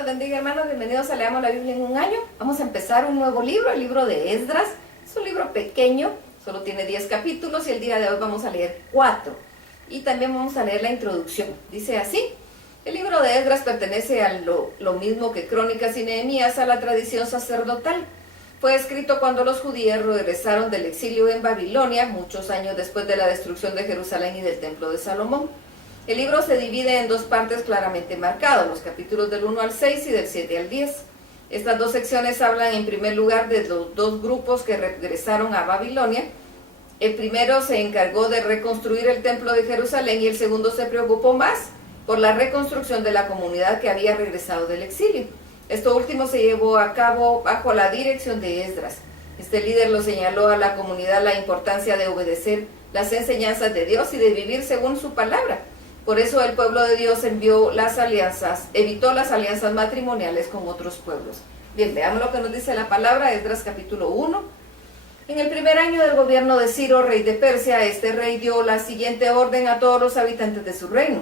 los bendiga, hermanos. Bienvenidos a Leamos la Biblia en un año. Vamos a empezar un nuevo libro, el libro de Esdras. Es un libro pequeño, solo tiene 10 capítulos y el día de hoy vamos a leer 4. Y también vamos a leer la introducción. Dice así: el libro de Esdras pertenece a lo mismo que Crónicas y Nehemías, a la tradición sacerdotal. Fue escrito cuando los judíos regresaron del exilio en Babilonia, muchos años después de la destrucción de Jerusalén y del templo de Salomón. El libro se divide en dos partes claramente marcadas, los capítulos del 1 al 6 y del 7 al 10. Estas dos secciones hablan en primer lugar de los dos grupos que regresaron a Babilonia. El primero se encargó de reconstruir el templo de Jerusalén y el segundo se preocupó más por la reconstrucción de la comunidad que había regresado del exilio. Esto último se llevó a cabo bajo la dirección de Esdras. Este líder lo señaló a la comunidad la importancia de obedecer las enseñanzas de Dios y de vivir según su palabra. Por eso el pueblo de Dios evitó las alianzas matrimoniales con otros pueblos. Bien, veamos lo que nos dice la palabra, Esdras capítulo 1. En el primer año del gobierno de Ciro, rey de Persia, este rey dio la siguiente orden a todos los habitantes de su reino.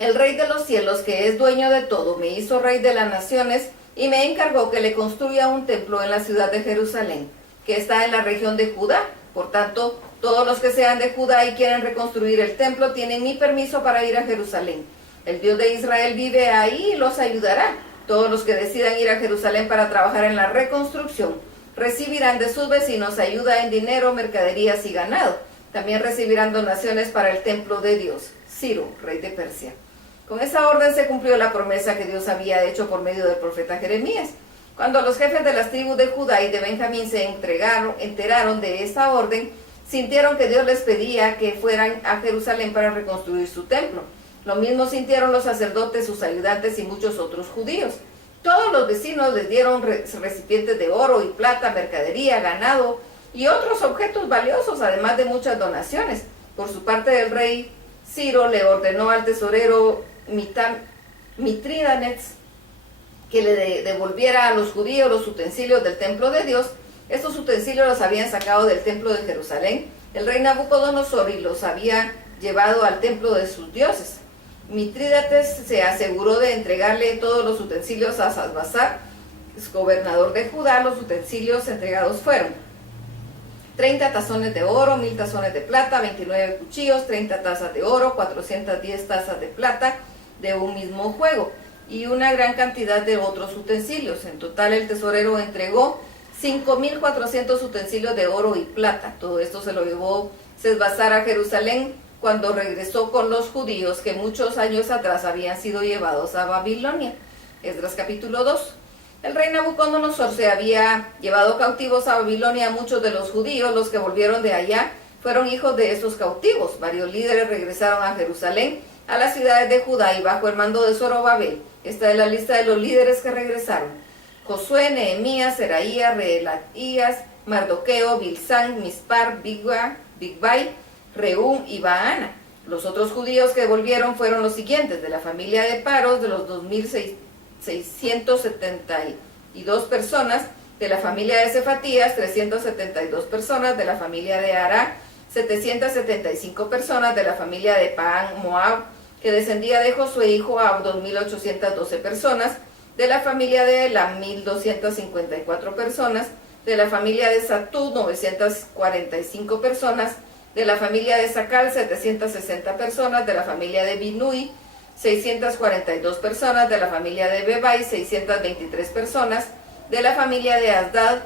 El rey de los cielos, que es dueño de todo, me hizo rey de las naciones y me encargó que le construya un templo en la ciudad de Jerusalén, que está en la región de Judá. Por tanto, todos los que sean de Judá y quieren reconstruir el templo tienen mi permiso para ir a Jerusalén. El Dios de Israel vive ahí y los ayudará. Todos los que decidan ir a Jerusalén para trabajar en la reconstrucción recibirán de sus vecinos ayuda en dinero, mercaderías y ganado. También recibirán donaciones para el templo de Dios. Ciro, rey de Persia. Con esa orden se cumplió la promesa que Dios había hecho por medio del profeta Jeremías. Cuando los jefes de las tribus de Judá y de Benjamín se enteraron de esta orden, sintieron que Dios les pedía que fueran a Jerusalén para reconstruir su templo. Lo mismo sintieron los sacerdotes, sus ayudantes y muchos otros judíos. Todos los vecinos les dieron recipientes de oro y plata, mercadería, ganado y otros objetos valiosos, además de muchas donaciones. Por su parte, el rey Ciro le ordenó al tesorero Mitrídates que le devolviera a los judíos los utensilios del templo de Dios. Estos utensilios los habían sacado del templo de Jerusalén. El rey Nabucodonosor y los había llevado al templo de sus dioses. Mitrídates se aseguró de entregarle todos los utensilios a Sasbazar, gobernador de Judá. Los utensilios entregados fueron 30 tazones de oro, 1000 tazones de plata, 29 cuchillos, 30 tazas de oro, 410 tazas de plata de un mismo juego y una gran cantidad de otros utensilios. En total el tesorero entregó 5.400 utensilios de oro y plata. Todo esto se lo llevó Sesbazar a Jerusalén cuando regresó con los judíos que muchos años atrás habían sido llevados a Babilonia. Esdras capítulo 2. El rey Nabucodonosor se había llevado cautivos a Babilonia a muchos de los judíos. Los que volvieron de allá fueron hijos de esos cautivos. Varios líderes regresaron a Jerusalén, a las ciudades de Judá y bajo el mando de Zorobabel. Esta es la lista de los líderes que regresaron: Josué, Nehemías, Seraías, Reelaías, Mardoqueo, Bilsán, Mispar, Bigvai, Rehum y Baana. Los otros judíos que volvieron fueron los siguientes: de la familia de Paros, de los 2.672 personas; de la familia de Cefatías, 372 personas; de la familia de Ará, 775 personas; de la familia de Paán Moab, que descendía de Josué y Joab, 2.812 personas; de la familia de Elam, 1.254 personas; de la familia de Satud, 945 personas; de la familia de Sacal, 760 personas; de la familia de Binui, 642 personas; de la familia de Bebai, 623 personas; de la familia de Asdad,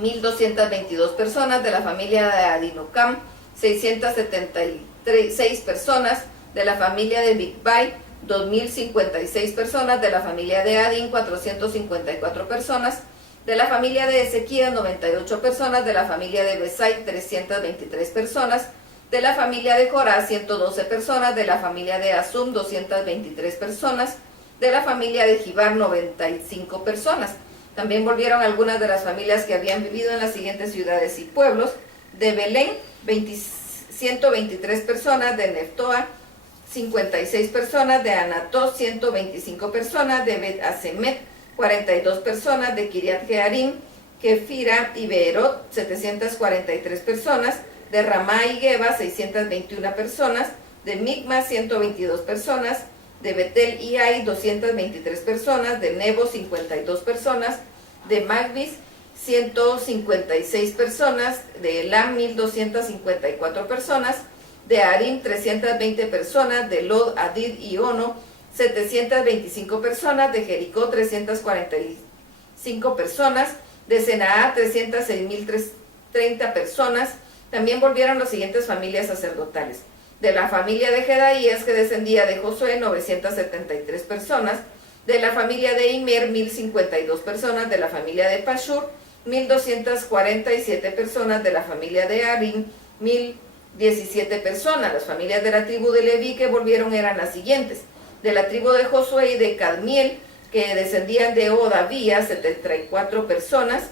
1.222 personas; de la familia de Adinocam, 676 personas; de la familia de Bigvai, 2.056 personas; de la familia de Adin, 454 personas; de la familia de Ezequías, 98 personas; de la familia de Besai, 323 personas; de la familia de Corá, 112 personas; de la familia de Asum, 223 personas; de la familia de Gibar, 95 personas. También volvieron algunas de las familias que habían vivido en las siguientes ciudades y pueblos: de Belén, 123 personas; de Neftoa, 56 personas; de Anatot, 125 personas; de Bet Asemet, 42 personas; de Kiriat Jearim, Kefira y Beerot, 743 personas; de Ramá y Geba, 621 personas; de Micmas, 122 personas; de Betel y Ai 223 personas, de Nebo 52 personas, de Magbis 156 personas, de Elam 1254 personas, de Arim 320 personas, de Lod, Hadid y Ono 725 personas, de Jericó 345 personas, de Senaá 306.030 personas. También volvieron las siguientes familias sacerdotales: de la familia de Jedaías, que descendía de Josué, 973 personas; de la familia de Imer, 1052 personas; de la familia de Pashur, 1247 personas; de la familia de Arim, 1017 personas. Las familias de la tribu de Leví que volvieron eran las siguientes: de la tribu de Josué y de Cadmiel, que descendían de Odavía, 74 personas;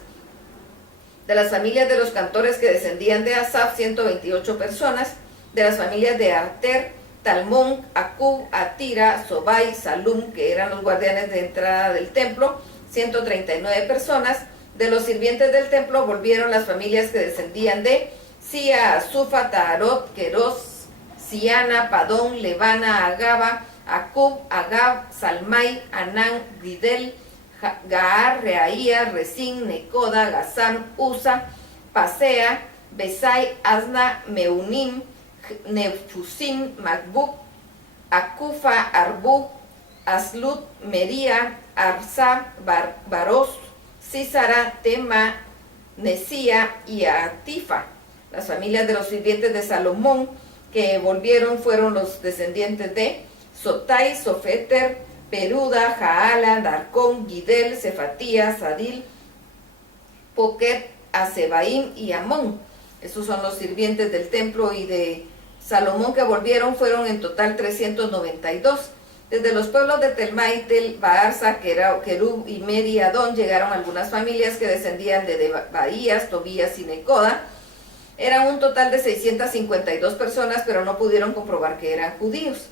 de las familias de los cantores que descendían de Asaf, 128 personas; de las familias de Ater, Talmón, Acub, Atira, Sobai, Salum, que eran los guardianes de entrada del templo, 139 personas. De los sirvientes del templo volvieron las familias que descendían de Sia, Azufa, Taharot, Queros, Siana, Padón, Levana, Agaba, Acub, Agab, Salmai, Anán, Gidel, Gaar, Reaía, Resín, Necoda, Gazam, Usa, Pasea, Besai, Asna, Meunim, Nefusim, Macbuk, Akufa, Arbuk, Aslut, Mería, Arsa, Baros, Sísara, Tema, Nesía y Atifa. Las familias de los sirvientes de Salomón que volvieron fueron los descendientes de Sotai, Sofeter, Peruda, Jaala, Darcón, Gidel, Cefatía, Sadil, Poquet, Asebaim y Amón. Estos son los sirvientes del templo y de Salomón que volvieron, fueron en total 392. Desde los pueblos de Telmai, Tel, Baarza, Querub, Imer y Adón llegaron algunas familias que descendían de Bahías, Tobías y Necoda. Eran un total de 652 personas, pero no pudieron comprobar que eran judíos.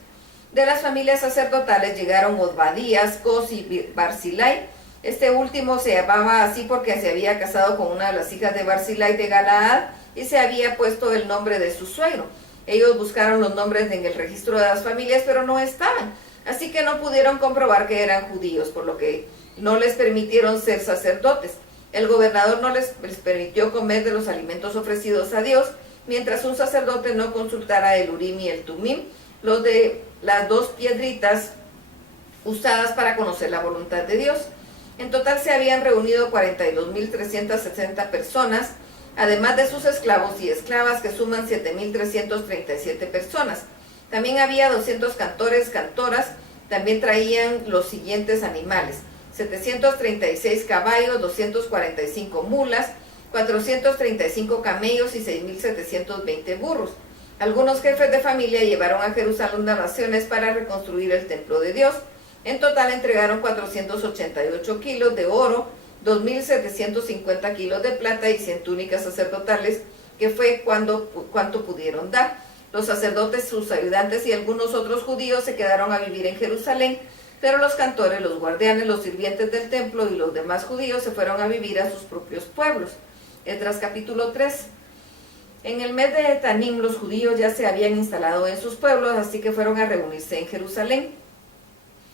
De las familias sacerdotales llegaron Odbadías, Cos y Barzilai. Este último se llamaba así porque se había casado con una de las hijas de Barzilai de Galaad y se había puesto el nombre de su suegro. Ellos buscaron los nombres en el registro de las familias, pero no estaban, así que no pudieron comprobar que eran judíos, por lo que no les permitieron ser sacerdotes. El gobernador no les permitió comer de los alimentos ofrecidos a Dios, mientras un sacerdote no consultara el Urim y el Tumim, los de las dos piedritas usadas para conocer la voluntad de Dios. En total se habían reunido 42.360 personas, además de sus esclavos y esclavas, que suman 7.337 personas. También había 200 cantores, cantoras. También traían los siguientes animales: 736 caballos, 245 mulas, 435 camellos y 6.720 burros. Algunos jefes de familia llevaron a Jerusalén donaciones para reconstruir el templo de Dios. En total entregaron 488 kilos de oro, 2.750 kilos de plata y 100 túnicas sacerdotales, que fue cuanto pudieron dar. Los sacerdotes, sus ayudantes y algunos otros judíos se quedaron a vivir en Jerusalén, pero los cantores, los guardianes, los sirvientes del templo y los demás judíos se fueron a vivir a sus propios pueblos. Esdras capítulo 3. En el mes de Etanim los judíos ya se habían instalado en sus pueblos, así que fueron a reunirse en Jerusalén.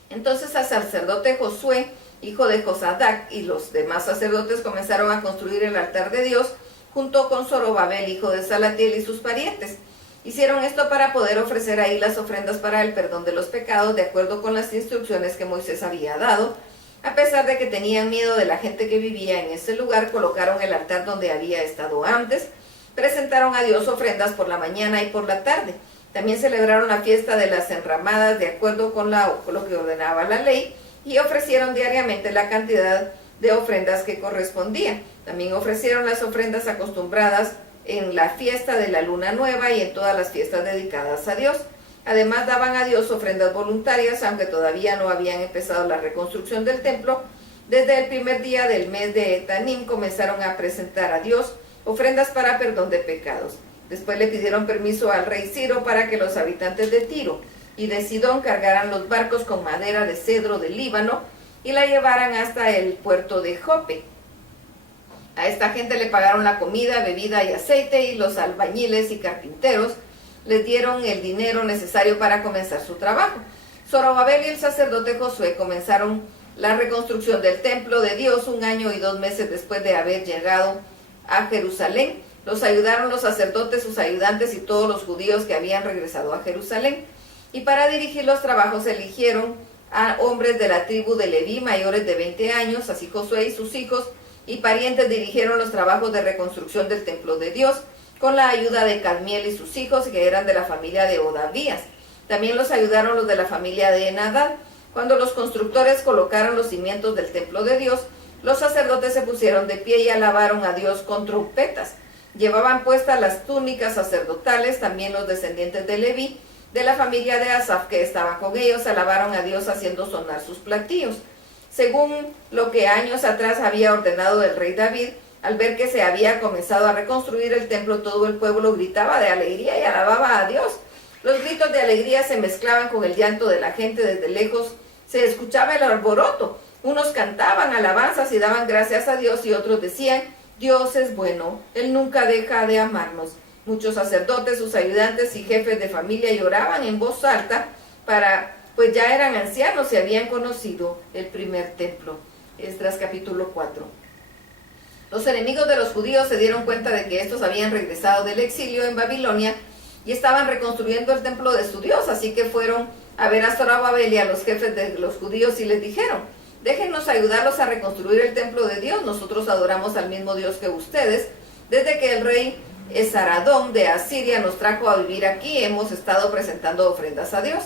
Entonces el sacerdote Josué, hijo de Josadac, y los demás sacerdotes comenzaron a construir el altar de Dios junto con Zorobabel, hijo de Salatiel, y sus parientes. Hicieron esto para poder ofrecer ahí las ofrendas para el perdón de los pecados, de acuerdo con las instrucciones que Moisés había dado. A pesar de que tenían miedo de la gente que vivía en ese lugar, colocaron el altar donde había estado antes. Presentaron a Dios ofrendas por la mañana y por la tarde. También celebraron la fiesta de las enramadas de acuerdo con lo que ordenaba la ley, y ofrecieron diariamente la cantidad de ofrendas que correspondía. También ofrecieron las ofrendas acostumbradas en la fiesta de la luna nueva y en todas las fiestas dedicadas a Dios. Además daban a Dios ofrendas voluntarias, aunque todavía no habían empezado la reconstrucción del templo. Desde el primer día del mes de Etanim comenzaron a presentar a Dios ofrendas para perdón de pecados. Después le pidieron permiso al rey Ciro para que los habitantes de Tiro y de Sidón cargaran los barcos con madera de cedro del Líbano y la llevaran hasta el puerto de Jope. A esta gente le pagaron la comida, bebida y aceite, y los albañiles y carpinteros les dieron el dinero necesario para comenzar su trabajo. Zorobabel y el sacerdote Josué comenzaron la reconstrucción del templo de Dios 1 año y 2 meses después de haber llegado a Jerusalén. Los ayudaron los sacerdotes, sus ayudantes y todos los judíos que habían regresado a Jerusalén. Y para dirigir los trabajos eligieron a hombres de la tribu de Leví mayores de 20 años, así Josué y sus hijos y parientes dirigieron los trabajos de reconstrucción del templo de Dios, con la ayuda de Cadmiel y sus hijos, que eran de la familia de Odavías. También los ayudaron los de la familia de Enadad. Cuando los constructores colocaron los cimientos del templo de Dios, los sacerdotes se pusieron de pie y alabaron a Dios con trompetas. Llevaban puestas las túnicas sacerdotales, también los descendientes de Leví, de la familia de Asaf que estaban con ellos, alabaron a Dios haciendo sonar sus platillos. Según lo que años atrás había ordenado el rey David, al ver que se había comenzado a reconstruir el templo, todo el pueblo gritaba de alegría y alababa a Dios. Los gritos de alegría se mezclaban con el llanto de la gente desde lejos. Se escuchaba el alboroto. Unos cantaban alabanzas y daban gracias a Dios y otros decían, Dios es bueno, Él nunca deja de amarnos. Muchos sacerdotes, sus ayudantes y jefes de familia lloraban en voz alta pues ya eran ancianos y habían conocido el primer templo. Esdras capítulo 4. Los enemigos de los judíos se dieron cuenta de que estos habían regresado del exilio en Babilonia y estaban reconstruyendo el templo de su Dios, así que fueron a ver a Zorobabel y a los jefes de los judíos y les dijeron, déjennos ayudarlos a reconstruir el templo de Dios, nosotros adoramos al mismo Dios que ustedes. Desde que el rey Esaradón de Asiria nos trajo a vivir aquí, hemos estado presentando ofrendas a Dios.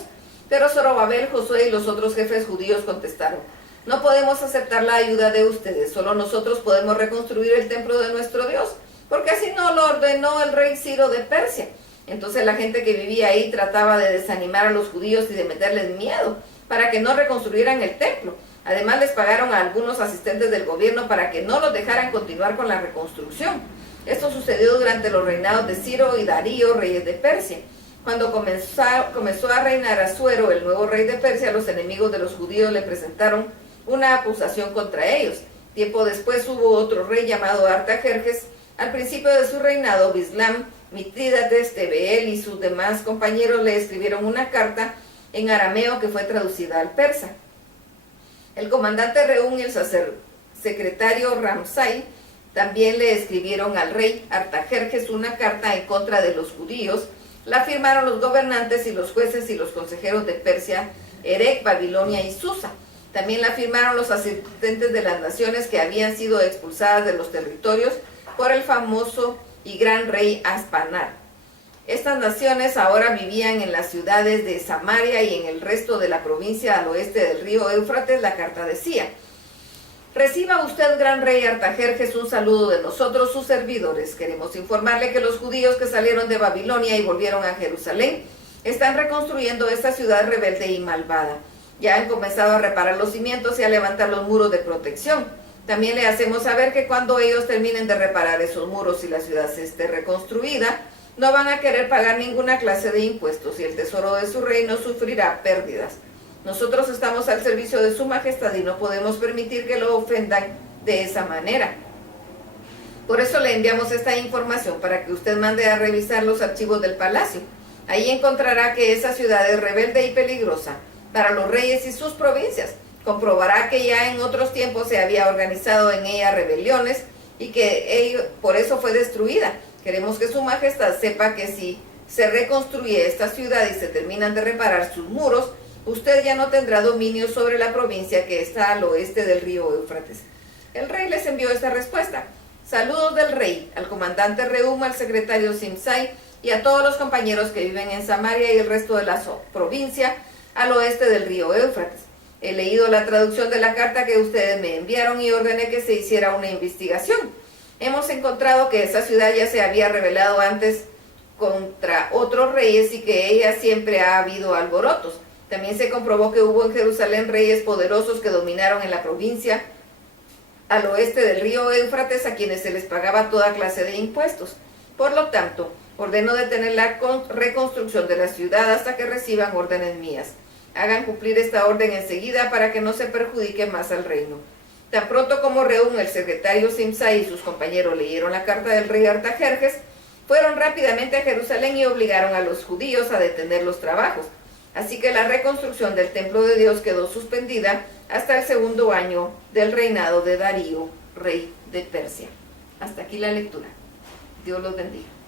Pero Zorobabel, Josué y los otros jefes judíos contestaron, no podemos aceptar la ayuda de ustedes, solo nosotros podemos reconstruir el templo de nuestro Dios, porque así no lo ordenó el rey Ciro de Persia. Entonces la gente que vivía ahí trataba de desanimar a los judíos y de meterles miedo para que no reconstruyeran el templo. Además les pagaron a algunos asistentes del gobierno para que no los dejaran continuar con la reconstrucción. Esto sucedió durante los reinados de Ciro y Darío, reyes de Persia. Cuando comenzó a reinar Asuero, el nuevo rey de Persia, los enemigos de los judíos le presentaron una acusación contra ellos. Tiempo después hubo otro rey llamado Artajerjes. Al principio de su reinado, Bislam, Mitrídates, Tebeel y sus demás compañeros le escribieron una carta en arameo que fue traducida al persa. El comandante Reún y el secretario Ramsai también le escribieron al rey Artajerjes una carta en contra de los judíos. La firmaron los gobernantes y los jueces y los consejeros de Persia, Erec, Babilonia y Susa. También la firmaron los asistentes de las naciones que habían sido expulsadas de los territorios por el famoso y gran rey Aspanar. Estas naciones ahora vivían en las ciudades de Samaria y en el resto de la provincia al oeste del río Éufrates. La carta decía, reciba usted, gran rey Artajerjes, un saludo de nosotros, sus servidores. Queremos informarle que los judíos que salieron de Babilonia y volvieron a Jerusalén están reconstruyendo esta ciudad rebelde y malvada. Ya han comenzado a reparar los cimientos y a levantar los muros de protección. También le hacemos saber que cuando ellos terminen de reparar esos muros y la ciudad se esté reconstruida, no van a querer pagar ninguna clase de impuestos y el tesoro de su reino sufrirá pérdidas. Nosotros estamos al servicio de su majestad y no podemos permitir que lo ofendan de esa manera. Por eso le enviamos esta información para que usted mande a revisar los archivos del palacio. Ahí encontrará que esa ciudad es rebelde y peligrosa para los reyes y sus provincias. Comprobará que ya en otros tiempos se había organizado en ella rebeliones y que por eso fue destruida. Queremos que su majestad sepa que si se reconstruye esta ciudad y se terminan de reparar sus muros, usted ya no tendrá dominio sobre la provincia que está al oeste del río Éufrates. El rey les envió esta respuesta. Saludos del rey, al comandante Reum, al secretario Simsai y a todos los compañeros que viven en Samaria y el resto de la provincia al oeste del río Éufrates. He leído la traducción de la carta que ustedes me enviaron y ordené que se hiciera una investigación. Hemos encontrado que esa ciudad ya se había rebelado antes contra otros reyes y que ella siempre ha habido alborotos. También se comprobó que hubo en Jerusalén reyes poderosos que dominaron en la provincia al oeste del río Éufrates, a quienes se les pagaba toda clase de impuestos. Por lo tanto, ordeno detener la reconstrucción de la ciudad hasta que reciban órdenes mías. Hagan cumplir esta orden enseguida para que no se perjudique más al reino. Tan pronto como Reún, el secretario Simsai y sus compañeros leyeron la carta del rey Artajerjes, fueron rápidamente a Jerusalén y obligaron a los judíos a detener los trabajos. Así que la reconstrucción del templo de Dios quedó suspendida hasta el segundo año del reinado de Darío, rey de Persia. Hasta aquí la lectura. Dios los bendiga.